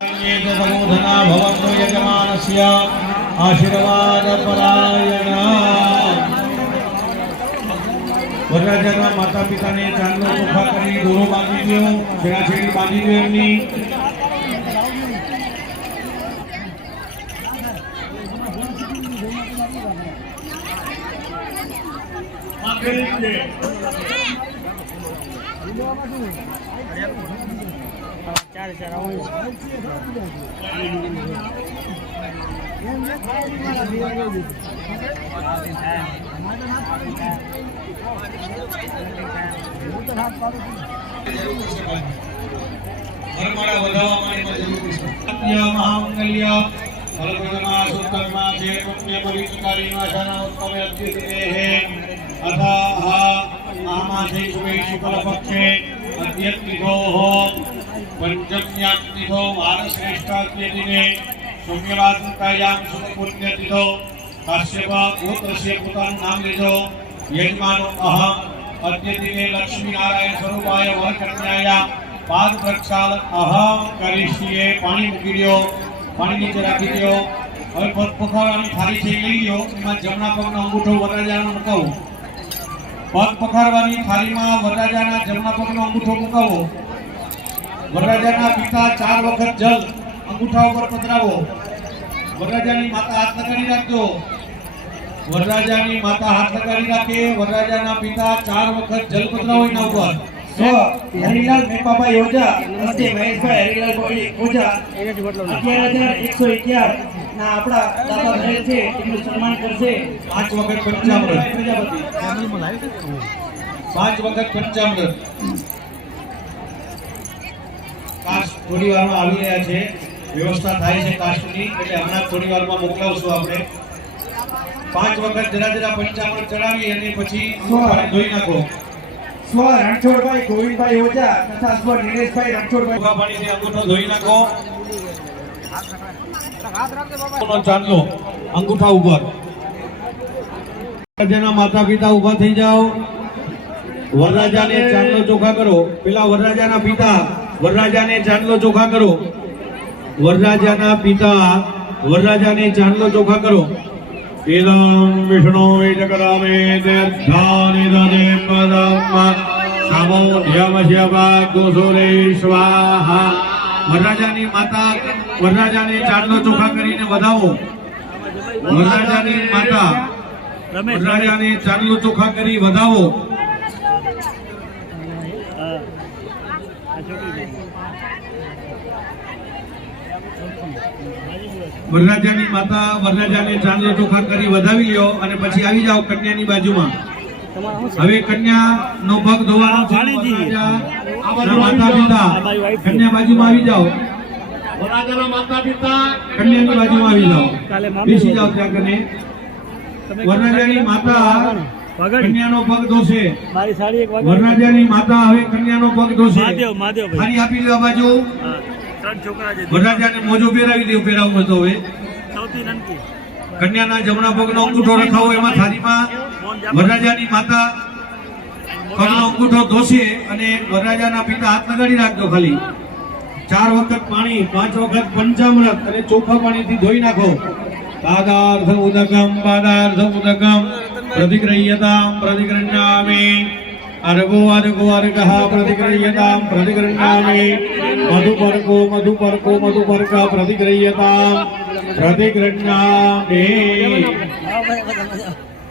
धना भवन्तु यजमानस्य आशीर्वादपरायण। वरराजाના માતા પિતાને ચાંદલો ચોખા કરી દોરો બાંધી દો, છેડાછેડી બાંધી દો એમની। વરમાળા વધાવવા માટે મહામંગલ્ય ફલપ્રદમા સુતર્મા જે પુણ્ય પવિત્રકારી વાસના ઉત્તમે અદ્યતિને અથા આમાસે શુભે શુક્લ પક્ષે અદ્યતિથો પંચમ્યાતિથો વારશ્રેષ્ઠાદ્યતિને સૌમ્યવાસંતાયામ શુભ પુણ્યતિથો કાશ્યપ પુત્રસ્ય પોતાનું નામ લેજો। યજમાનો અહમ અદ્યતિને લક્ષ્મી નારાયણ સ્વરૂપાય વરકન્યાયા પાદ પ્રક્ષાલ અહમ કરીશીએ। પાણી મૂકી દો, પાણી નીચે રાખી દો। હવે પગ પખારવાની થાળી છે લઈ લો, એમાં જમણા પગનો અંગૂઠો વરરાજાનો મુકાવો। પગ પખારવાની થાળીમાં વરરાજાના જમણા પગનો અંગૂઠો મુકાવો। વરરાજાના પિતા 4 વખત જલ અંગૂઠા ઉપર પધરાવો। વરરાજાની માતા હાથ લગાડી રાખજો। વરરાજાની માતા હાથ લગાડી રાખે। વરરાજાના પિતા 4 વખત જલ પધરાવો એના ઉપર। હરિલાલ મેપાભાઈ ઓઝા હસ્તે મહેશભાઈ હરિલાલ ઓઝા 11111 ના આપણા દાદા બહેન છે એનું સન્માન કરશે। 5 વખત પંચામૃત, 5 વખત પંચામૃત। કાસ્ટ થોડી વારમાં આવી રહ્યા છે, વ્યવસ્થા થાય છે કાસ્ટની, એટલે હમણાં થોડી વારમાં મોકલાવશું આપણે। 5 વખત જરા જરા પંચામૃત ચડાવી અને પછી ધોઈ નાખો। સ્વ રણછોડભાઈ ગોવિંદભાઈ ઓઝા તથા સ્વ નિલેશભાઈ રણછોડભાઈ પાણીથી અંગૂઠો ધોઈ નાખો। ચાંદલો અંગૂઠા ઉપર। વરરાજાના માતા પિતા ઉભા થઈ જાઓ। વરરાજાને ચાંદલો ચોખા કરો। પેલા વરરાજાના પિતા વરરાજાને ચાંદલો ચોખા કરો। વરરાજાના પિતા વરરાજાને ચાંદલો ચોખા કરો। ઇદં વિષ્ણુ વિજકરામે દર્ધાનિ દદે પદમ સામોધ્યમસ્ય ભાગોસુરે સ્વાહા। વરરાજાની માતા વરરાજાને ચાંદલો ચોખા કરીને વધાવો। વરરાજાની માતા વરરાજાને ચાંદલો ચોખા કરી વધાવો। વરરાજાની માતા વરરાજાને ચાંદલો ચોખા કરી વધાવી લ્યો અને પછી આવી જાઓ કન્યાની બાજુમાં। હવે કન્યાનો પગ ધોવાનો છે। માતા પિતા કન્યા બાજુમાં આવી જાઓ। વરરાજાના માતા પિતા કન્યાની બાજુમાં આવી જાઓ, બેસી જાઓ ત્યાં કને। વરરાજાની માતા કન્યાનો પગ ધોશે। વરરાજાની માતા હવે કન્યાનો પગ ધોશે। ખાલી આપી લો આ બાજુ। વરરાજાને મોજો પહેરાવી દો, પહેરાવું તો હવે કન્યાના જમણા પગનો અંગૂઠો રખાવો એમાં થાળીમાં। વરરાજાની માતા પગનો અંગૂઠો ધોશે અને વરરાજાના પિતા હાથ લગાડી રાખજો ખાલી। 4 વખત પાણી, 5 વખત પંચામૃત અને ચોખ્ખા પાણીથી ધોઈ નાખો। પાદાર્થ ઉદકમ પ્રતિગ્રહ્યતામ પ્રતિગૃહ્ણામિ। अर्घो अर्घो अर्घः प्रतिगृह्यताम् प्रतिगृह्णामि। मधुपर्को प्रतिगृह्यताम् प्रतिगृह्णामि।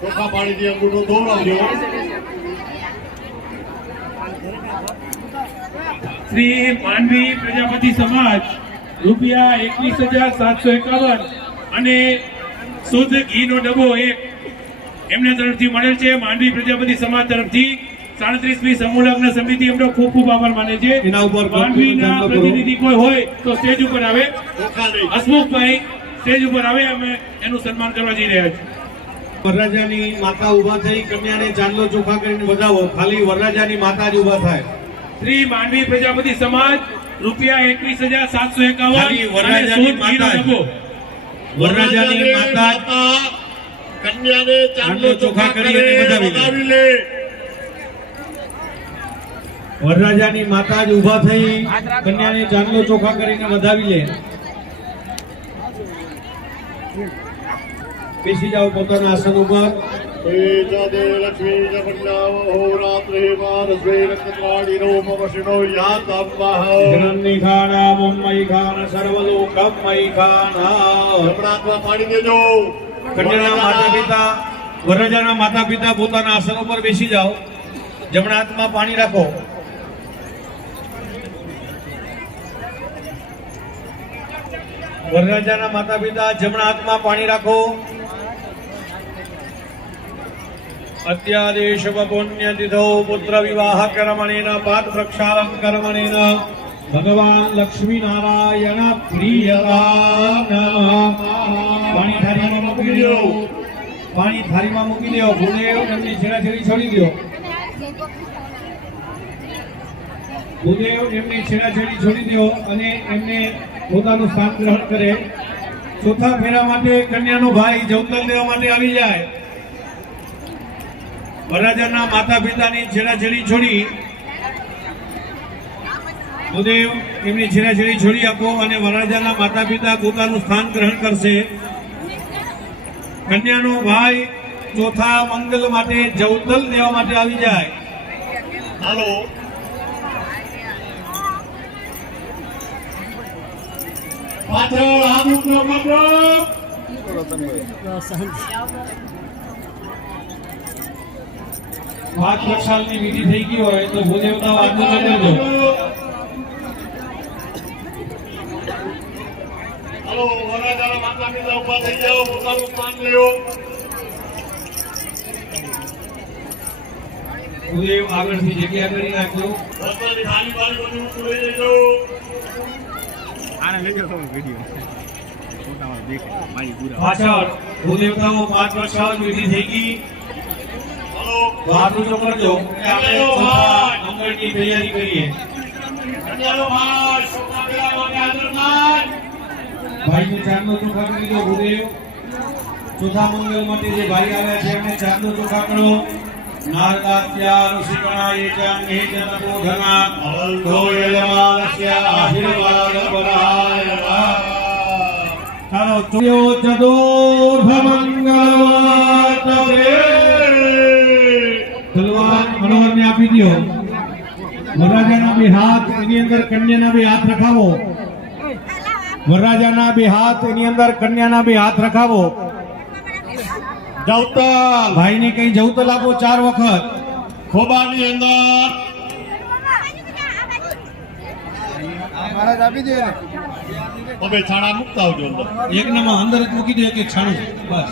ચોખા પાણીથી અંગૂઠો ધોવડાવજો। શ્રી માનવી પ્રજાપતિ સમાજ રૂપિયા 21,751 અને શુદ્ધ ઘીનો ડબ્બો 1 એમના તરફથી મળેલ છે। માનવી પ્રજાપતિ સમાજ તરફથી 37મી સમૂહ લગ્ન સમિતિ એમનો ખૂબ ખૂબ આભાર માને છે। એના ઉપર માનવીના પ્રતિનિધિ કોઈ હોય તો સ્ટેજ ઉપર આવે। હસમુખભાઈ સ્ટેજ ઉપર આવે, અમે એનું સન્માન કરવા જઈ રહ્યા છીએ। વરરાજાની માતા ઉભા થઈ કન્યાને ચાંદલો ચોખા કરીને વધાવો। ખાલી વરરાજાની માતા જ ઉભા થાય। શ્રી માનવી પ્રજાપતિ સમાજ રૂપિયા 21,751 વરરાજાની માતા વરરાજાની માતા કન્યાને ચાંદલો ચોખા કરીને વધાવી લે। વરરાજાની માતા જ ઊભા થઈ કન્યાને ચાંદલો ચોખા કરીને વધાવી લે. બેસી જાઓ પોતાના આસન ઉપર. तेजादे लक्ष्मी च कन्यावो होरात्रे मानस्वे नक्षत्राणिनो पवशिनो यातम्मः હિરણ્યખાણામયી ખાન સર્વલોકમયી ખાન. જમણાત્મા પાડી દેજો. કન્યાના માતા પિતા વરરાજાના માતા પિતા પોતાના આસન ઉપર બેસી જાઓ. જમણા હાથમાં પાણી રાખો. વરરાજાના માતા પિતા જમણા હાથમાં પાણી રાખો. અત્યાદેશ પુણ્ય તિથો પુત્ર વિવાહ કર્મણેન પાત પ્રક્ષાલન કર્મણેન ભગવાન લક્ષ્મી નારાયણ પ્રિયતા નમઃ. પાણી થાળીમાં મૂકી દો. પાણી થાળીમાં મૂકી દો. ભૂદેવ એમની છેડાછેડી છોડી દો. ભૂદેવ એમની છેડાછેડી છોડી દો અને એમને પોતાનું સ્થાન ગ્રહણ કરે. ચોથા ફેરા માટે કન્યાનો ભાઈ જવતલ દેવા માટે આવી જાય. વરરાજાના માતા પિતાની છેડાછેડી છોડી ભૂદેવ એમની છેડાછેડી છોડી આપો અને વરરાજાના માતા પિતા પોતાનું સ્થાન ગ્રહણ કરશે. કન્યાનો ભાઈ ચોથા મંગલ માટે જવતલ દેવા માટે આવી જાય. હાલો પાછળ આમુક નો પકડો. પાંચ પ્રક્ષાલની વિધિ થઈ ગઈ હોય તો ભૂદેવતા આગળ ચડજો. હાલો વરરાજાના માતા પિતા ઉભા થઈ જાઓ. પોતાનું સ્થાન લ્યો. ભૂદેવ આગળથી જગ્યા કરી નાખજો. વસ્ત્રની થાળી બાળી બધું ઊંચું લઈ લેજો. પાછળ ભૂદેવતાઓ પાંચ પ્રક્ષાલ વિધિ થઈ ગઈ. હાલો હાથ ઊંચો કરજો એટલે આપણે ચોથા મંગળની તૈયારી કરીએ. કન્યાનો ભાઈ ચોથા ફેરા માટે હાજર થાય. ભાઈનું ચાંદલો ચોખા કરી દો. ભૂદેવ ચોથા મંગલ માટે જે ભાઈ આવ્યા છે એમને ચાંદલો ચોખા કરો. નારદાત્યા ઋષિગણા એચાન્યે જનબોધના અવંધો યજમાનસ્ય આશીર્વાદ પરાય નમઃ. ચાલો ચોયો ચતુર્થ મંગળવાતવે તલવાર મનોહરને આપી દો. વરરાજાના બે હાથ એની અંદર કન્યાના બે હાથ રખાવો. વરરાજાના બે હાથ એની અંદર કન્યાના બે હાથ રખાવો. જવતલ ભાઈને કઈ જવતલ આપો 4 વખત. ખોબાની અંદર હવે છાણા મૂકતા આવજો અંદર. એકનામાં અંદર જ મૂકી દો. એક છાણું બસ.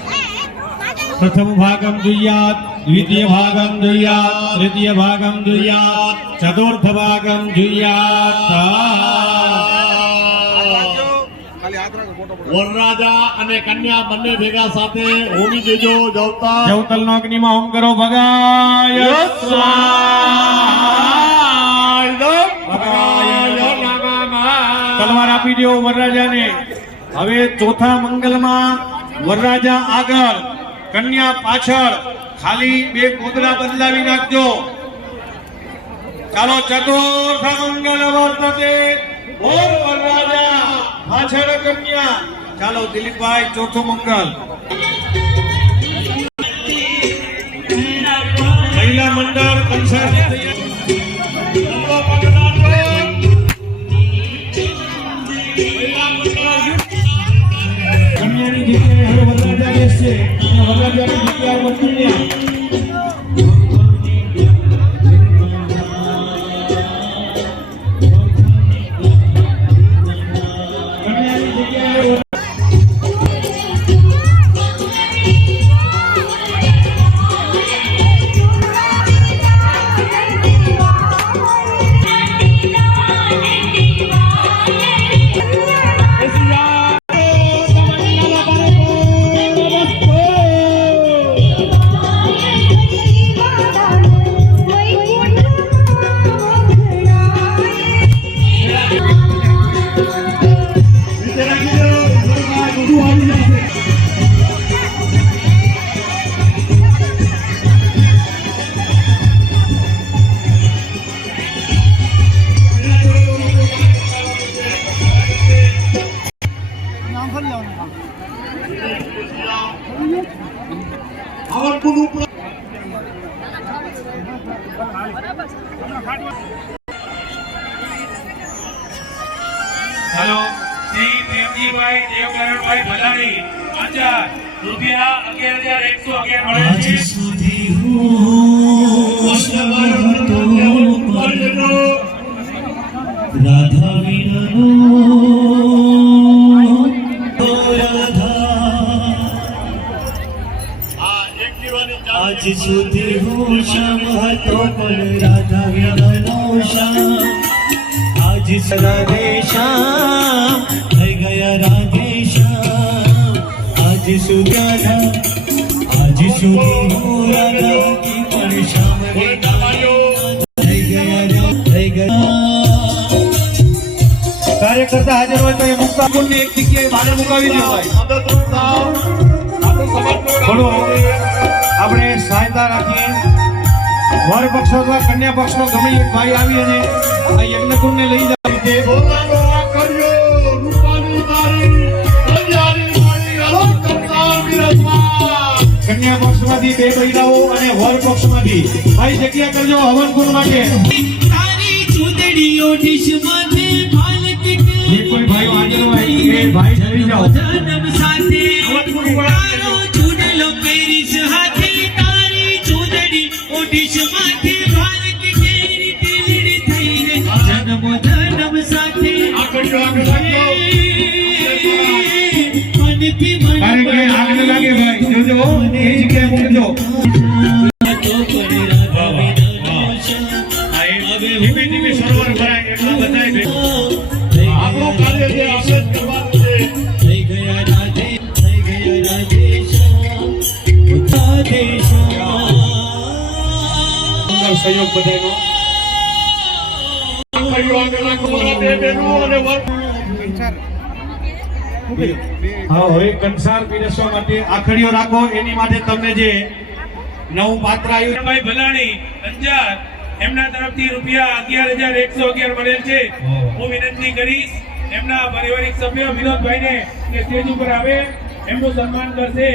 પ્રથમ ભાગમ જુયાત, દ્વિતીય ભાગમ જુયાત, તૃતીય ભાગમ જુયાત, ચતુર્થ ભાગમ જુયાત. વરરાજા અને કન્યા બંને ભેગા સાથે હોમી દેજો. જવતલ જવતલનો અગ્નિમાં હોમ કરો. ભગાય સ્વાહા. તલવાર આપી દો વરરાજાને. હવે ચોથા મંગલમાં વરરાજા આગળ, કન્યા પાછળ. ખાલી બે કોદડા બદલાવી નાખજો. ચાલો ચતુર્થ મંગલ વર્તતે. ઓમ વરરાજા પાછળ કન્યા. ચાલો દિલીપભાઈ ચોથો મંગલ. મહિલા મંડળ કંસારની તૈયારી. કન્યાની જગ્યાએ હવે વરરાજા બેસશે અને વરરાજાની જગ્યાએ કન્યા. કન્યાની જગ્યાએ શ્રી પ્રેમજીભાઈ દેવકરણભાઈ ભલાણી અંજાર રૂપિયા 11,111 મળે છે. રાધા વિનાનો આજ સુધી હું શ્યામ હતો પણ રાધા વિનાનો શ્યામ આજ રાધે શ્યામ થઈ ગયા રાધે શ્યામ આજ સુધી આજ સુધી હું રાધા કી પણ શ્યામ થઈ ગયા કાર્યકર્તા હાજર હોય તો એ મુક્તા ગુણને એક જગ્યાએ બહાર મુકાવી દેવાય. થોડું આપણે સહાયતા રાખીએ. વર પક્ષ અથવા કન્યા પક્ષનો ગમે એક ભાઈ આવી અને આ યજ્ઞ કુંડને લઈ જાય છે. કન્યા પક્ષમાંથી બે બૈરાઓ અને વર પક્ષમાંથી ભાઈ જગ્યા કરજો હવન કુંડ માટે. જે કોઈ ભાઈ હાજર હોય એ ભાઈ જઈ જાઓ. કારણ કે આગ ન લાગે ભાઈ જોજો એ જગ્યાએ મૂકજો. ધીમે ધીમે સરોવર ભરાય એટલું બધાય ભેગું. આપણું કાર્ય જે આપણે જ કરવાનું છે. થઈ ગયા રાધે થઈ ગયા રાધે શ્યામ રાધે શ્યામ સહયોગ બધાનો. હા હવે કંસાર પીરસવા માટે આખડીઓ રાખો. એની માટે તમને જે નવું પાત્ર આવ્યું ભાઈ ભલાણી અંજાર એમના તરફથી રૂપિયા 11,111 મળેલ છે. હું વિનંતી કરીશ એમના પારિવારિક સભ્ય વિનોદભાઈને કે સ્ટેજ ઉપર આવે એમનું સન્માન કરશે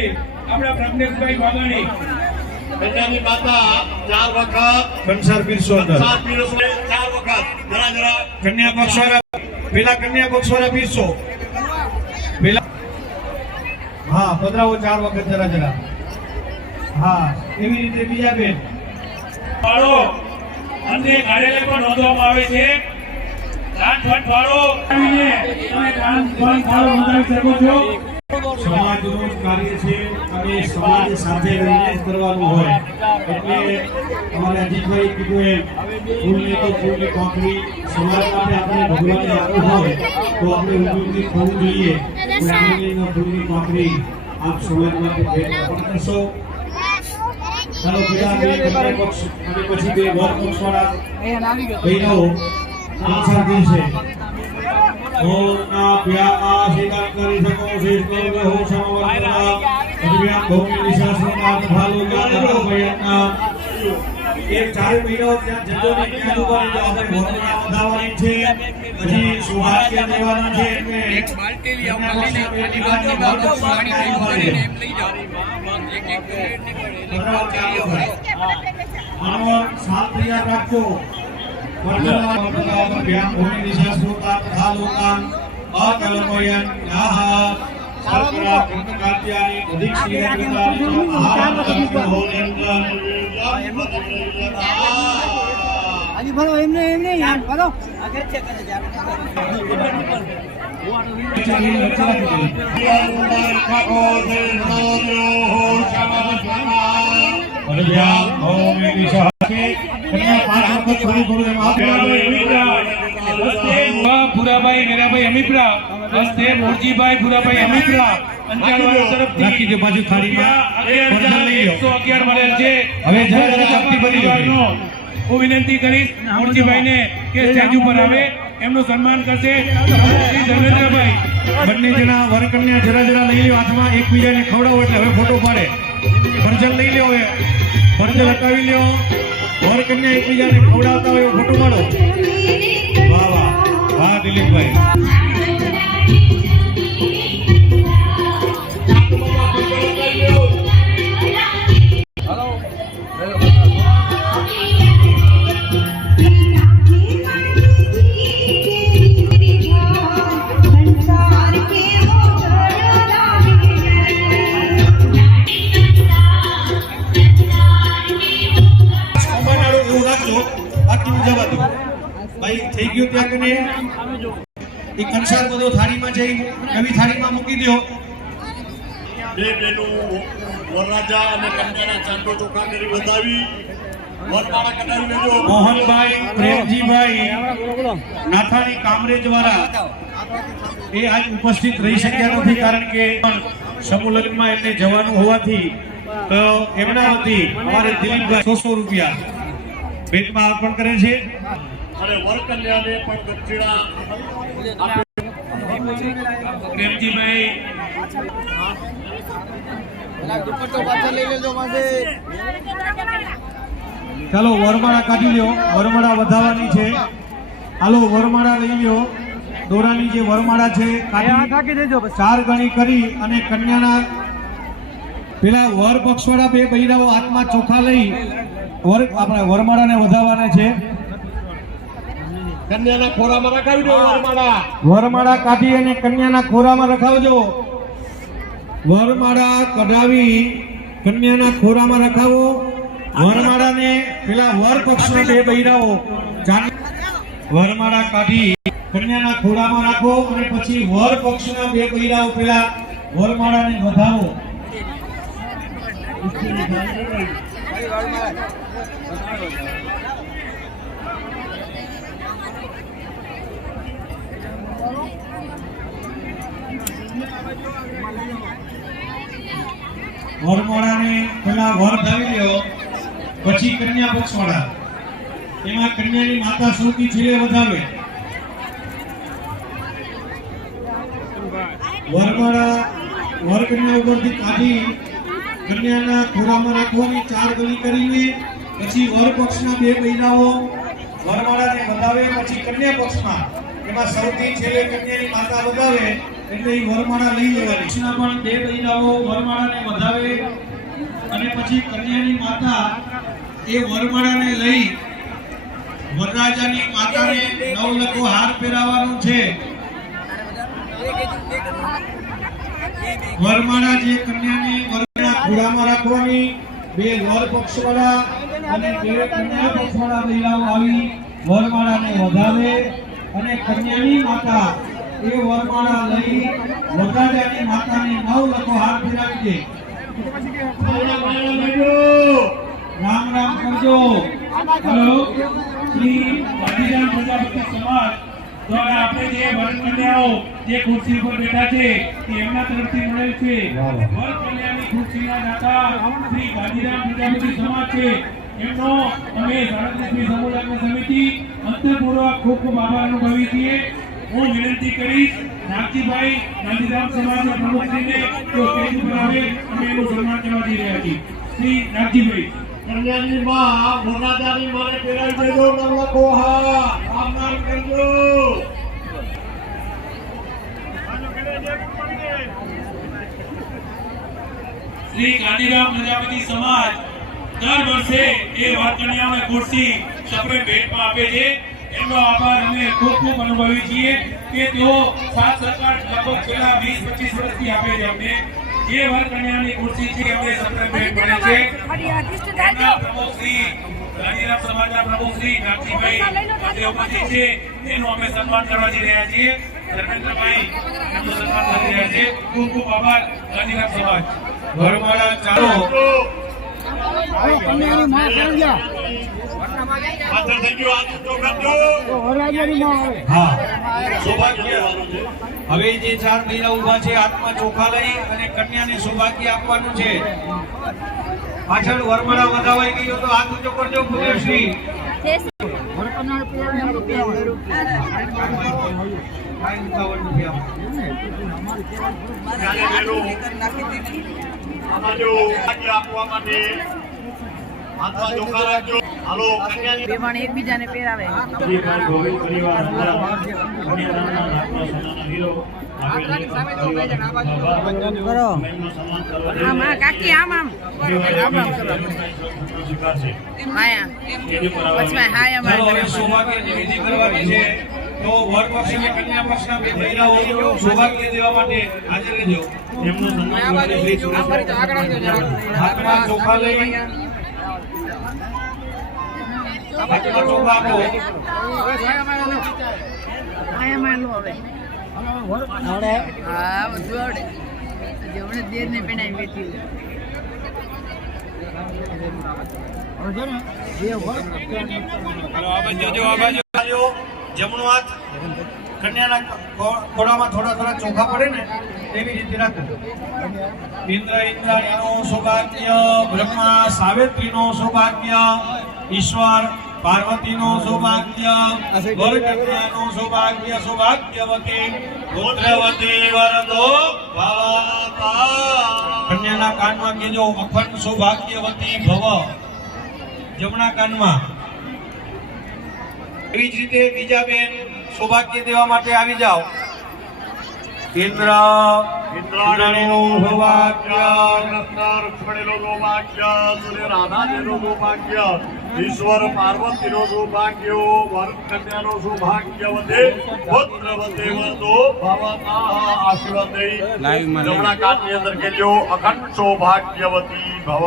આપણા પ્રજ્ઞેશભાઈ વાઘાણી. કન્યાની માતા 4 વખત કંસાર પીરસો અંદર. 4 વખત જરા કન્યા પક્ષવાળા પેલા કન્યા પક્ષવાળા પીરસો પેલા. હા પધરાવો 4 વખત જરા. હા એવી રીતે બીજા બેન ફાળો અને કાર્યાલય પર નોંધવામાં આવે છે. દાન ફંડ ફાળો આવીને તમે દાન ફંડ ફાળો નોંધાવી શકો છો. સમાજનું જ કાર્ય છે અને સમાજ સાથે રહીને જ કરવાનું હોય એટલે અમારે અજીતભાઈ કીધું એમ ફૂલને તો ફૂલની કોંકરી સમાજ માટે આપણે ભગવાનને આપવું હોય તો આપણે ઉપયોગી થવું જોઈએ. ફૂલની ફૂલની કોંકરી આપ સમાજ માટે ભેટ અર્પણ કરશો. ચાલો પેલા બે કન્યા પક્ષ અને પછી બે વર પક્ષવાળા બહેનો આંસર દેશે. ઓમ ના પ્યા આશીર્વાદ કરી શકો શ્રેષ્ઠ હો સમવર્તના અભિયાન ભૂમિ નિશાસના ભાલુકા ભયના. એક 4 મહિનો ત્યાં જતો ને ત્યાં ઉભા રહી આપણે ભોગના વધાવવાની છે. પછી સુહાગ્ય દેવાના છે એટલે એક બાલટી લઈ આપણે પેલી વાતની બાબત પાણી લઈ જાઓ એક આનો સાથ તૈયાર રાખજો. વર્તમાન અભિયાન ભૂમિ નિશાસના ભાલુકા અકલમયન યાહ સરકરા કર્મકાર્યાની અધિક શ્રીરંગતા આહાર તત્વ હોનેન્દ્ર આજી ભરો એમને યાર ભરો આગળ છે કરે જા ભૂરાભાઈ હેરાભાઈ અમીપરા વસ્તે મોરજીભાઈ ભૂરાભાઈ અમીપરા અંજારવાળા તરફથી રાખી દે બાજુ થાળીમાં. 11,111 મળેલ છે. હવે જરા આપતી બની જાય. હું વિનંતી કરીશ મોરજીભાઈને કે સ્ટેજ ઉપર આવે એમનું સન્માન કરશે શ્રી ધર્મેન્દ્રભાઈ. બંને જણા વરકન્યા જરા લઈ લ્યો હાથમાં એકબીજાને ખવડાવો એટલે હવે ફોટો પાડે. ફરજલ લઈ લ્યો હવે ફરજલ હટાવી લ્યો. વરકન્યા એકબીજાને ખવડાવતા હોય ફોટો પાડો. વાહ વાહ વાહ દિલીપભાઈ. થાળીમાં છે એ નવી થાળીમાં મૂકી દો. બે બેનું વરરાજા અને કન્યાના ચાંદો ચોખા કરી વધાવી વરમાળા કઢાવી લેજો. મોહનભાઈ પ્રેમજીભાઈ નાથાણી કામરેજ વાળા એ આજ ઉપસ્થિત રહી શક્યા નથી કારણ કે સમૂહ લગ્નમાં એમને જવાનું હોવાથી તો એમના વતી અમારે દિલીપભાઈ 100 રૂપિયા ભેટમાં અર્પણ કરે છે. અને વર કન્યાને પણ દક્ષિણા આપી. પ્રેમજીભાઈ દુપટ્ટો પાછળ લઈ લેજો માસે. ચાલો વરમાળા કાઢી લ્યો. વરમાળા વધારવાની છે. હાલો વરમાળા લઈ લ્યો. દોરાની જે વરમાળા છે કાઢી દેજો 4 ગણી કરી અને કન્યાના પેલા વર પક્ષવાળા બે બૈરાઓ હાથમાં ચોખા લઈ આપણા વરમાળાને વધારવાના છે. કન્યાના ખોરામાં રખાવી દો વરમાળા. વરમાળા કાઢી અને કન્યાના ખોરામાં રખાવજો. વરમાળા કઢાવી કન્યાના ખોરામાં રખાવો. વરમાળાને પેલા વર પક્ષના બે બૈરાઓ વરમાળા કાઢી કન્યાના ખોરામાં રાખો અને પછી વર પક્ષના બે બૈરાઓ પેલા વરમાળાને વધાવો. વરમાળાને પેલા વર ધાવી લ્યો પછી કન્યા પક્ષવાળા એમાં કન્યાની માતા સૌથી છેલ્લે વધાવે. વરમાળા વર કન્યા ઉપરથી કાઢી કન્યાના ખોરામાં રાખવાની 4 ગણી કરીને પછી વર પક્ષના બે બૈરાઓ વરમાળાને વધાવે પછી કન્યા પક્ષમાં એમાં સૌથી છેલ્લે કન્યાની માતા વધાવે એટલે એ વરમાળા લઈ લેવાની. પક્ષના પણ બે બૈરાઓ વરમાળાને વધાવે અને પછી કન્યાની માતા એ વરમાળાને લઈ વરરાજાની માતાને 9 લખો હાર પહેરાવવાનો છે. વરમાળા જે કન્યાને વરના ખોળામાં રાખવાની બે વર પક્ષવાળા અને બે કન્યા પક્ષવાળા બૈરાઓ આવી વરમાળાને વધાવે અને કન્યાની માતા એ વરમાળા લઈ વરરાજાની માતાને 9 લખો હાર પહેરાવી દે. રામ રામ કરજો. હેલો શ્રી ગાંધીધામ પ્રજાપતિ સમાજ દ્વારા આપણે જે વર કન્યાઓ જે ખુરશી પર બેઠા છે તે એમના તરફથી મળેલ છે. વર કન્યાની ખુરશીના દાતા શ્રી ગાંધીધામ પ્રજાપતિ સમાજ છે. એમનો અમે 37મી સમૂહ લગ્ન સમિતિ અંતરપૂર્વક ખૂબ ખૂબ આભાર અનુભવી છીએ. હું વિનંતી કરીશ નાગજીભાઈ ગાંધીધામ સમાજના પ્રમુખશ્રીને તેઓ સ્ટેજ ઉપર આવે અને એનું સન્માન કરવા જઈ રહ્યા છીએ. શ્રી નાગજીભાઈ. કન્યાની માં વરરાજાની માને પહેરાવી દેજો. 9 લખો હાર. રામ નામ કરજો. શ્રી ગાંધીધામ પ્રજાપતિ સમાજ દર વર્ષે એ વર કન્યાઓને ખુરશી સપ્રેમ ભેટમાં આપે છે. એમનો આભાર અમે ખૂબ ખૂબ અનુભવી છીએ કે તેઓ સાથ સરકાર લગભગ છેલ્લા 20-25 વર્ષથી આપે છે. અમને જે વર કન્યાની ખુરશી છે અમને સપ્રેમ ભેટ મળે છે. એમના પ્રમુખ શ્રી ગાંધીધામ સમાજના પ્રમુખ શ્રી નાગજીભાઈ આજે ઉપસ્થિત છે. એનું અમે સન્માન કરવા જઈ રહ્યા છીએ. ધર્મેન્દ્રભાઈ એમનું સન્માન કરી રહ્યા છે. ખૂબ ખૂબ આભાર ગાંધીધામ સમાજ. વરમાળા ચાલો. કન્યાની માં કરી ગયા. પાછળ થઈ ગયો. હાથ ઊંચો કરજો. વરરાજાની માં આવે. હા સૌભાગ્ય વાળું છે. હવે જે 4 બૈરા ઉભા છે હાથમાં ચોખા લઈ અને કન્યાને સૌભાગ્ય આપવાનું છે. પાછળ વરમાળા વધાવાઈ ગયો તો હાથ ઊંચો કરજો. પુણ્યશ્રી વરકન્યાને પહેરાવીને રૂપિયા ત્યારે બેનું આમાં જો ભાગ્ય આપવા માટે હાથમાં ચોખા રાખજો. હાલો કન્યાની બેમાં એકબીજાને પહેરાવે. શ્રીભાઈ ગોવિંદ પરિવાર દ્વારા કન્યાદાનના મહાત્મા સોનાના હીરો આપેલ કરો. આમ આ કાકી આમ આમ સ્વીકારશે. આયા વચમાં હાય ચાલો અમારે હવે સૌભાગ્યની વિધિ કરવાની છે તો વર પક્ષ અને કન્યા પક્ષના બે બૈરાઓ સૌભાગ્ય દેવા માટે હાજર રહેજો. એમનું સન્માન માટે શ્રી સુરેશ હાથમાં ચોખા લઈ હાથમાં ચોખા આપો. આયા માનો હવે આવડે હા બધું આવડે જેવડે દેર ને પેણાઈ બેઠી જો ને જે હોય જમણો હાથ કન્યાના ખોડામાં થોડા થોડા ચોખા પડે ને એવી રીતે રાખો. ઇન્દ્ર ઇન્દ્રાણીનું સૌભાગ્ય, બ્રહ્મા સાવિત્રીનું સૌભાગ્ય, ઈશ્વર પાર્વતીનું સૌભાગ્ય, વરકન્યાનું સૌભાગ્ય, સૌભાગ્યવતી પુત્રવતી વરદો ભવતા. કન્યાના કાનમાં કહેજો અખંડ સૌભાગ્યવતી ભવ, જમણા કાનમાં. એવી જ રીતે બીજા બેન સૌભાગ્ય દેવા માટે આવી જાઓ. ઇન્દ્ર ઇન્દ્રાણીનું સૌભાગ્ય, રૂક્ષ્મણીનું સૌભાગ્ય, સૂર્ય રાધાજીનું સૌભાગ્ય, ઈશ્વર પાર્વતીનું સૌભાગ્ય, વરકન્યાનું સૌભાગ્ય વધે, પુત્રવતી વરદો ભવતા. આશીર્વાદ દઈ જમણા કાનની અંદર કહેજો અખંડ સૌભાગ્યવતી ભવ.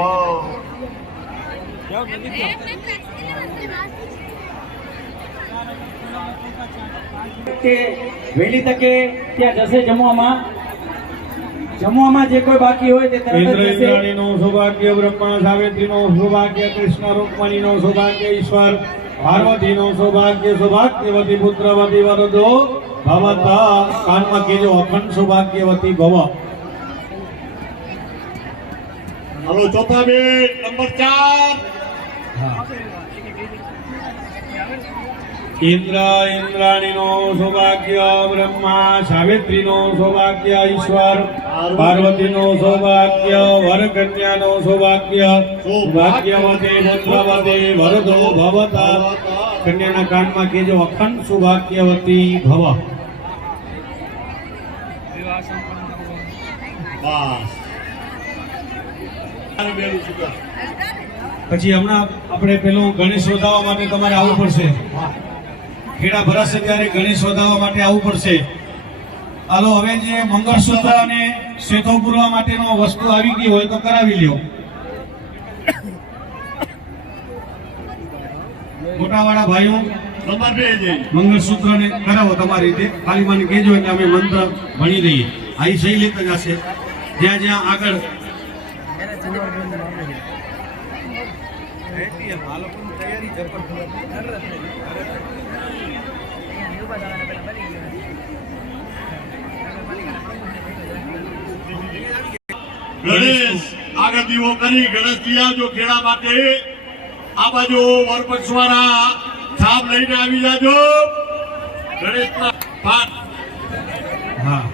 વહેલી તકે ત્યાં જશે જમવામાં જે કોઈ બાકી હોય તે તરત ઇન્દ્ર જ જશે. ઇન્દ્રાણીનું સૌભાગ્ય, બ્રહ્મા સાવિત્રીનું સૌભાગ્ય, કૃષ્ણ રૂકમણીનું સૌભાગ્ય, ઈશ્વર પાર્વતીનું સૌભાગ્ય, સૌભાગ્યવતી પુત્રવતી વરદો ભવતા. કાનમાં કહેજો અખંડ સૌભાગ્યવતી ભવ. હાલો ચોથા બેન નંબર 4. ઇન્દ્ર ઇન્દ્રાણીનું સૌભાગ્ય, બ્રહ્મા સાવિત્રીનું સૌભાગ્ય, ઈશ્વર પાર્વતીનું સૌભાગ્ય, વરકન્યાનું સૌભાગ્ય, સૌભાગ્યવતી પુત્રવતી વરદો ભવતા. કન્યાના કાનમાં કહેજો અખંડ સૌભાગ્યવતી ભવ. બસ અને બેનું સુગર. પછી હમણાં આપણે પેલું ગણેશ વધાવવા માટે તમારે આવવું પડશે. ખેડા ભરાશે ત્યારે ગણેશ વધાવવા માટે આવવું પડશે. હાલો હવે જે મંગળસૂત્ર અને શેથો પૂરવા માટેનો વસ્તુ આવી ગઈ હોય તો કરાવી લ્યો. મોટાવાળા ભાઈઓ નંબર 2 જઈ મંગળસૂત્ર ને કરાવો તમારી રીતે. ખાલી મને કહેજો એટલે અમે મંત્ર ભણી લઈએ. આ સહી લેતા જશે જ્યાં જ્યાં આગળ. ગણેશ આગળ દીવો કરી ગણેશજી આવજો ખેડા માટે. આ બાજુ વરપક્ષ વાળા છાપ લઈને આવી જાજો. ગણેશના પાઠ હા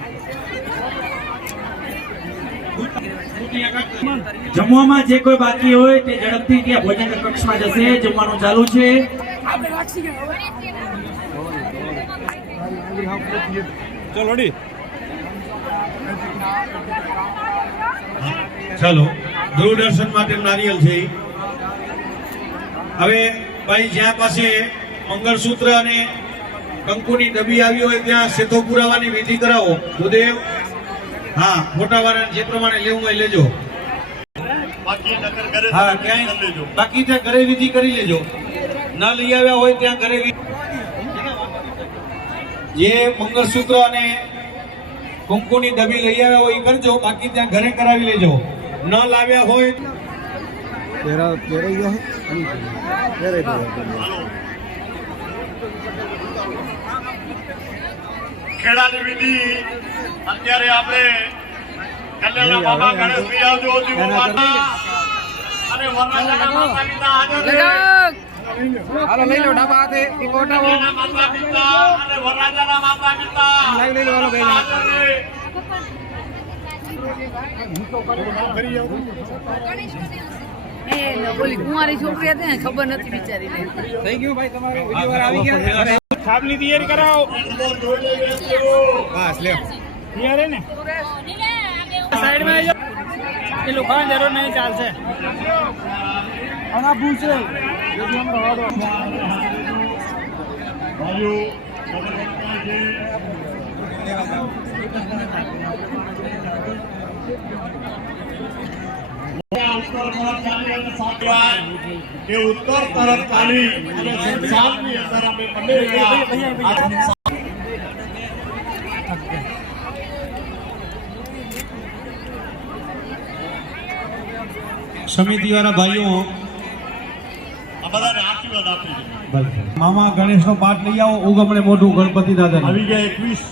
જમવામાં જે કોઈ બાકી હોય તે ઝડપથી ત્યાં ભોજન કક્ષમાં જશે. જમવાનું ચાલુ છે. ચાલો દૂરદર્શન માટે નારિયેલ છે ઈ. હવે ભાઈ જ્યાં પાસે મંગળસૂત્ર અને કંકુની ડબ્બી આવી હોય ત્યાં શેથો પુરાવાની વિધિ કરાવો. ભૂદેવ હા મોટાવાળાને જે પ્રમાણે લેવું હોય લેજો. બાકી નગર ઘરે હા કરી ક્યાંય લેજો. બાકી ત્યાં ઘરે વિધિ કરી લેજો. ન લઈ આવ્યા હોય ત્યાં ઘરે જે મંગળસૂત્ર અને કંકુની ડબ્બી લઈ આવ્યા હોય એ કરજો. બાકી ત્યાં ઘરે કરાવી લેજો. ન લાવ્યા હોય ખેડાની વિધિ અત્યારે આપણે કલ્યાણના બાબા ગણેશજી આવજો. દીવો માતા અને વરરાજાના માતા પિતા હાજર છે. હાલો લઈ લો ડાબા હાથે દીવો ઉઠાવો. કલ્યાણના માતા પિતા અને વરરાજાના માતા પિતા લઈ લો હાલો બેન. હાજર છે. એ બોલી કુંવારી છોકરી હતી ને ખબર નથી બિચારીને. થઈ ગયું ભાઈ તમારું વિડિયો વાર આવી ગયા. છાપની તૈયારી કરાવો. બસ લ્યો. તૈયાર હે ને સાઈડમાં આવી જાઓ. એ લોકોની જરૂર નહીં ચાલશે. આના પૂછે ભાઈઓ નગરપાલિકા છે. કે ઉત્તર તરફ ચાલી અને સંસારની અંદર અમે બની રહ્યા. સમિતિવાળા ભાઈઓ આ બધાને આશીર્વાદ આપી છે. મામા ગણેશનો પાઠ લઈ આવો ઉગમણે મોઢું ગણપતિ દાદા આવી ગયા 21.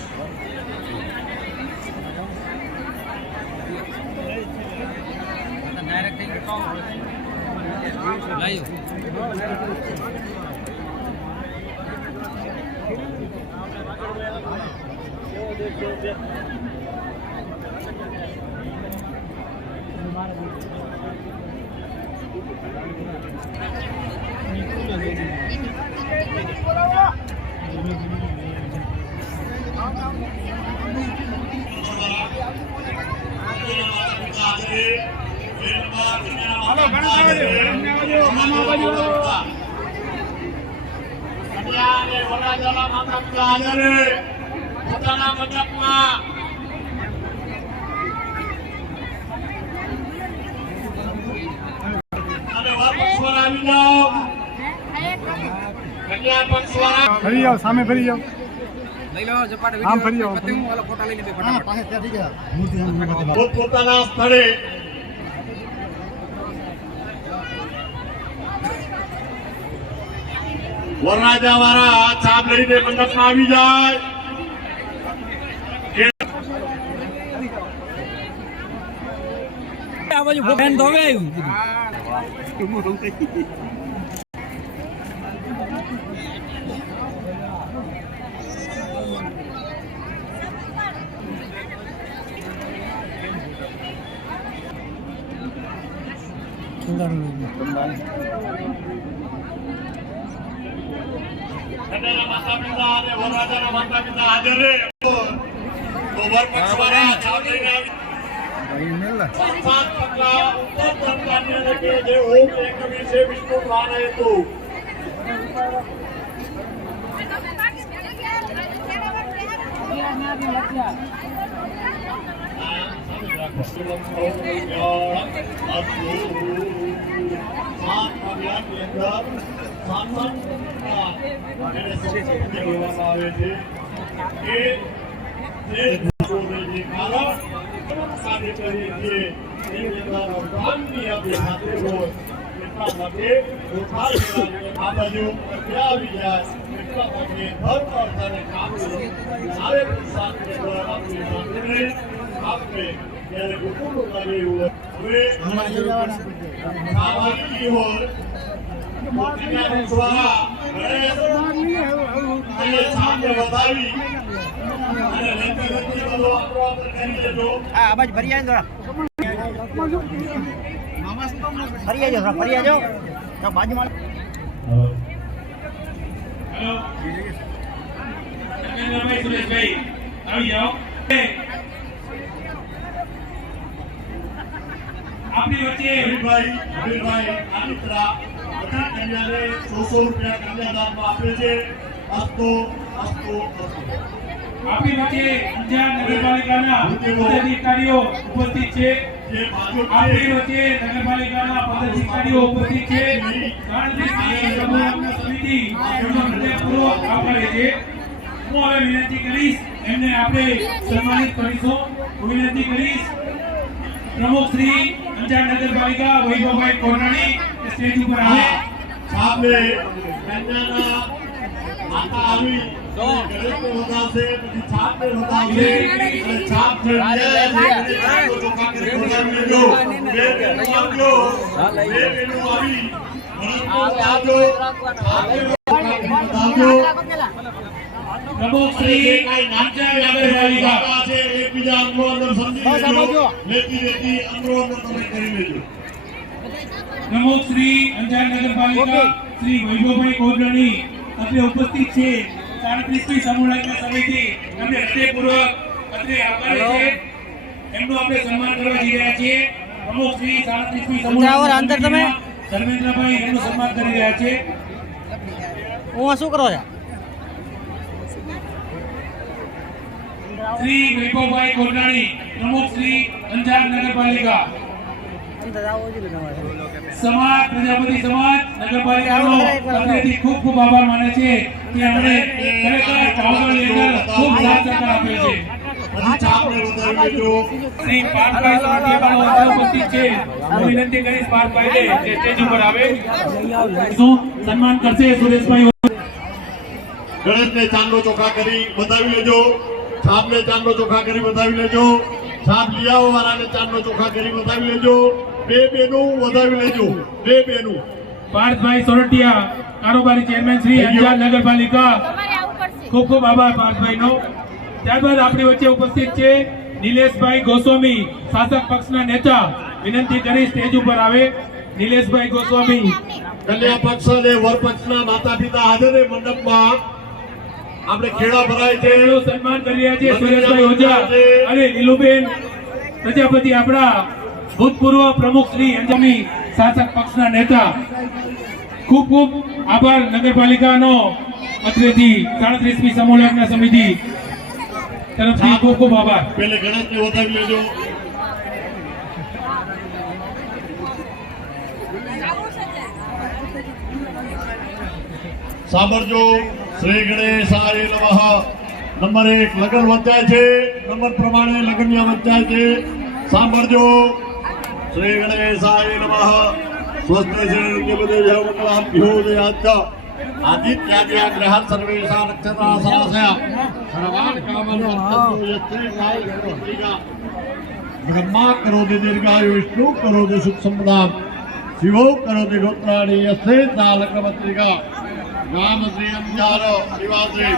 પોતાના મંડપમાં અને વર પક્ષવાળા આવી જાઓ. કન્યા પક્ષવાળા ફરી જાઓ, સામે ફરી જાઓ. આમ ફરી જાઓ. પોતપોતાના સ્થળે વરરાજા વાળા છાપ લઈને મંડપમાં આવી જાય. આ બાજુ ફેન ધોવે આવ્યું. કન્યાના માતા પિતા અને વરરાજાના માતા પિતા હાજર રહે તો વર પક્ષવાળા છાપ લઈને આવી સંસાર પગલા ઉત્તર ધર્મકાન્ય લગે જે ઓમ એકમી છે વિષ્ણુ પ્રાણ હેતુ આબાજ ફરી આજો ફરી આજો બાજુમાં હેલો નરેન્દ્રભાઈ સુરેશભાઈ આવી જાઓ. આપણી વચ્ચે હરીભાઈ આદિત્રા બધી કન્યાને 100 રૂપિયા કન્યાદાનમાં આપે છે. અસ્તો અસ્તો અસ્તો. આપણી વચ્ચે અંજાર નગરપાલિકાના પદાધિકારીઓ ઉપસ્થિત છે. આપણી વચ્ચે નગરપાલિકાના પદાધિકારીઓ ઉપસ્થિત છે. ગણતરી સમિતિ એમનો હૃદયપૂર્વક આભાર છે. હું હવે વિનંતી કરીશ એમને આપણે સન્માનિત કરીશું. હું વિનંતી કરીશ પ્રમુખ શ્રી અંજાર નગરપાલિકા વૈભવભાઈ કોરનાણી સ્ટેજ ઉપર આવે. સામે કન્યાના માતા આવી ગણેશને વધાવશે, પછી છાપને વધાવશે અને છાપ ચોખ્ખા કરી ખોલાવી લેજો. બે બેનું આવજો, બે બેનું આવી ગણેશને વધાવજો. પ્રમુખ શ્રી અંજાર નગરપાલિકા છે એકબીજા અંદરો અંદર સમજી લેજો. લેતી અંદરો અંદર તમે કરી લેજો. પ્રમુખ શ્રી અંજાર નગરપાલિકા શ્રી વૈભવભાઈ કોરનાણી અત્રે ઉપસ્થિત છે. 37મી સમુદાય સમિતિ અમને હૃદયપૂર્વક અત્રે આવકારે છે. એમનું આપણે સન્માન કરવા જઈ રહ્યા છીએ. પ્રમુખ શ્રી 37મી સમુદાય ધર્મેન્દ્રભાઈ એમનું સન્માન કરી રહ્યા છે. હું શું કરો છો? શ્રી વૈભવભાઈ કોરનાણી પ્રમુખ શ્રી અંજાર નગરપાલિકા સમાજ પ્રજાપતિ સમાજ નગરપાલિકાનો અત્રેથી ખૂબ ખૂબ આભાર માને છે કે અમને ખરેખર ચાવડાની અંદર ખૂબ સાથ સહકાર આપ્યો છે. હજી ચાપને વધાવી લેજો. શ્રી પાર્થભાઈ સોરઠિયા બાળો ઉપસ્થિત છે. હું વિનંતી કરીશ પાર્થભાઈને કે સ્ટેજ ઉપર આવે. શું સન્માન કરશે સુરેશભાઈ? ગણેશને ચાંદલો ચોખા કરી વધાવી લેજો. છાપને ચાંદલો ચોખા કરી વધાવી લેજો. છાપ લીયાઓ વાળાને ચાંદલો ચોખા કરી વધાવી લેજો. બે બેનું વધાવી લેજો. બે બેનું. પાર્થભાઈ સોરઠિયા કારોબારી ચેરમેન શ્રી અંજાર નગરપાલિકા. ખૂબ ખૂબ આભાર પાર્થભાઈનો. ત્યારબાદ આપણી વચ્ચે ઉપસ્થિત છે નિલેશભાઈ ગોસ્વામી, શાસક પક્ષના નેતા. વિનંતી કરી સ્ટેજ ઉપર આવે. નિલેશભાઈ ગોસ્વામી. કન્યા પક્ષ અને વર પક્ષના માતા પિતા હાજર છે મંડપમાં. આપણે ખેડા ભરાય છે. તેમનું સન્માન કરી રહ્યા છે સુરેશભાઈ ઓઝા અને નીલુબેન પ્રજાપતિ, આપણા ભૂતપૂર્વ પ્રમુખ શ્રી અંજામી, શાસક પક્ષના નેતા. ખૂબ ખૂબ આભાર નગરપાલિકાનો અત્રેથી 37મી સમૂહલગ્ન સમિતિ તરફથી ખૂબ ખૂબ આભાર. પેલે ગણેશને વધાવી લેજો. સાંભળજો. શ્રી ગણેશાય નમઃ. નંબર 1 લગ્ન વંચાય છે. નંબર પ્રમાણે લગ્ન વંચાય છે. સાંભળજો. શ્રી ગણેશાય નમઃ. સ્વસ્તે છે બધે મંગળામ ભ્યોદયાચ આદિત્યાદ્યા ગ્રહાત સર્વેષા નક્ષત્રા સરાસયા સર્વાન કામન વંતન્તો યત્રે કાય બ્રહ્મા કરોતિ દીર્ઘાયુ વિષ્ણુ કરોતિ સુખ સંપદામ શિવો કરોતિ ગોત્રાણી યસ્તે તાલકમત્રિકા નામ શ્રી અંજાર નિવાસી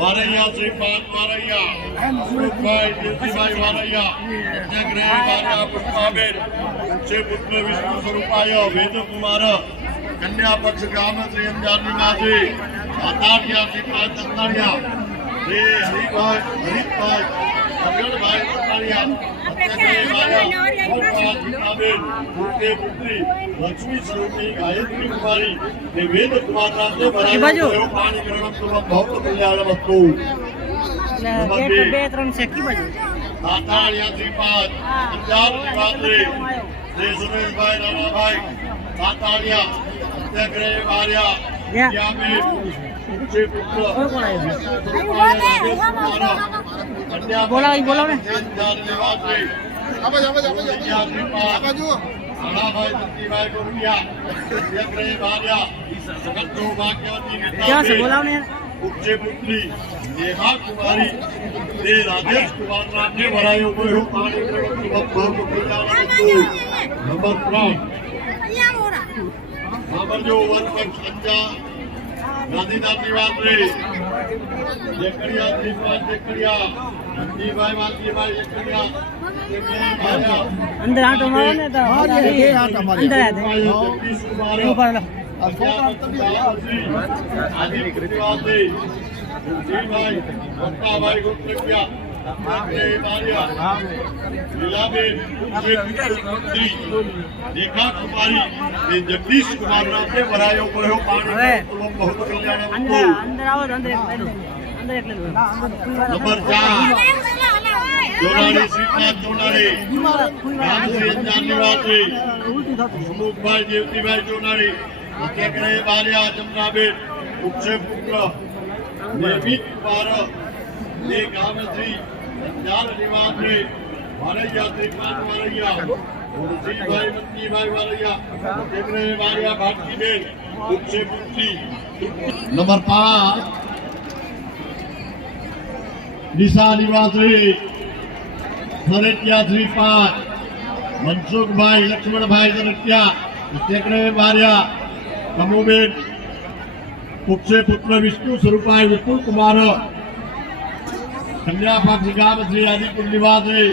વારૈયા શ્રી પાન વારૈયા અશોકભાઈ દેવજીભાઈ વારૈયા અધ્યગ્રહ વારૈયા પુષ્પાબેન છે પુત્ર વિષ્ણુ સ્વરૂપાય વેદકુમાર કન્યા પક્ષ ગામ શ્રી અંજાર નિવાસી આતાડિયા શ્રી પાન દત્તાડિયા શ્રી હરિભાઈ હરિભાઈ અરજણભાઈ દત્તાડિયા અધ્યગ્રહ વારૈયા પુષ્પાબેન તે પુત્રી લક્ષ્મી સ્વરૂપી ગાયત્રી કુમારી તે વેદ કુમાર નામને ભરાયો પાણી ગ્રહણ પૂર્વક ભૌત કલ્યાણ વસ્તુ તાતાળિયા શ્રીપાદ અંજાર નિવાસી શ્રી સુરેશભાઈ રાણાભાઈ તાતાળિયા અધ્યગ્રહ વાર્યા વિદ્યાબેન ઉચ્ચે પુત્ર બોલાવે અંજાર નિવાસી રાણાભાઈ દત્તીભાઈ ગોરમિયા અધ્યગ્રહ વાર્યા જગત સૌભાગ્યવતી નેતા ઉચ્ચે પુત્રી નેહા કુમારી તે રાજેશ કુમાર નામને ભરાયો કોઈ પાણી ગ્રહણ પૂર્વક નંબર 3 સાંભળજો. વનપક્ષ અંજાર ગાંધીનાથ નિવાસી જેકડિયા શ્રીપાદ જેકડિયા ધનજીભાઈ વાલજીભાઈ જેકડિયા અંદર આટો મારો ને તો અંદર જગદીશ કુમાર જગદીશ કુમાર નામને ભરાયો પડ્યો પાણી બહુ કલ્યાણ અંદર આવો અંદર એક નંબર 4 જોનાડી શ્રીપાદ જોનાડી ગામ શ્રી અંજાર નિવાસી સુમુખભાઈ દેવતીભાઈ જોનાડી અધ્યગ્રહ બાર્યા જમનાબેન ઉચ્ચે પુત્ર નિર્મિત કુમાર તે ગામ શ્રી અંજાર નિવાસી વારૈયા શ્રીપાદ વારૈયા તુલસીભાઈ મંદીભાઈ વારૈયા અધ્યગ્રહ બાર્યા ભારતીબેન ઉચ્ચે પુત્રી નંબર 5 દિશા નિવાસી ફરેટિયા શ્રીપાદ મનસુખભાઈ લક્ષ્મણભાઈ સરટિયા અધ્યગ્રહ બાર્યા કમુબેન ઉચ્ચે પુત્ર વિષ્ણુ સ્વરૂપાય વિપુલ કુમાર કન્યા પક્ષ ગામ શ્રી આદિપુર નિવાસી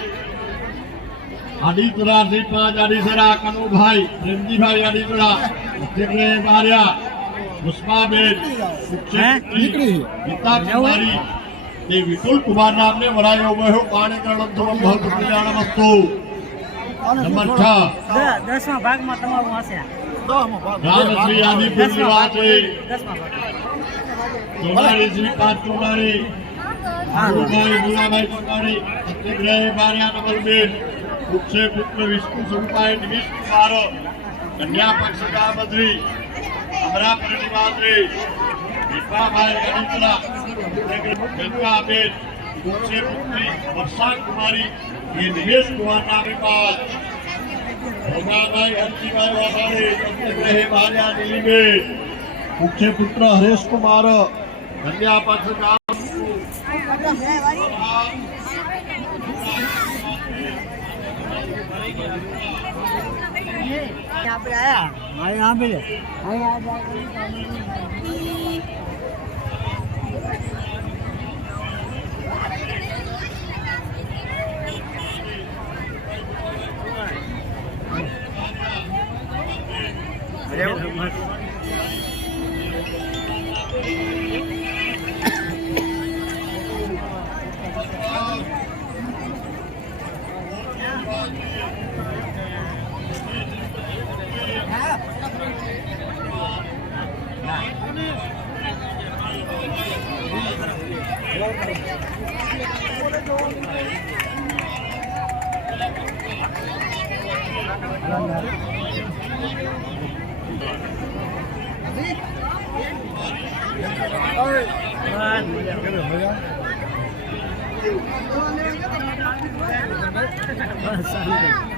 આદિપુરા શ્રીપાદ આદિસરા કનુભાઈ પ્રેમજીભાઈ આદિપુરા અધ્યગ્રહ બાર્યા પુષ્પાબેન ઉચ્ચે પુત્રી ગીતા કુમારી તે વિપુલ કુમાર નામને ભરાયો બહુ પાણી ગ્રહણ પૂર્વક ભૌત કલ્યાણ વસ્તુ નંબર 6 10મા ભાગમાં તમારું હશે રામ શ્રી આદિપુર નિવાસી ચોનારી શ્રીપાદ ચોનારી ગુરુભાઈ ભુલાભાઈ ચોનારી અધ્યગ્રહ બાર્યા નંબર 2 ઉચ્ચે પુત્ર વિષ્ણુ સ્વરૂપાય નિમિષ કુમાર કન્યા પક્ષ ગામત્રી અમરાપુર નિવાસી દીપાભાઈ ગણિતરા ગંગાબેન पुत्र पुत्री वर्षा कुमारी ये निवेश कुमार नाम पास भोगाभाई हरजीभाई वासाड़े चंद्रग्रहे माल्या नीलिमे मुख्य पुत्र हरेश कुमार कन्या पक्ष नाम यहाँ पे आया भाई यहाँ पे बस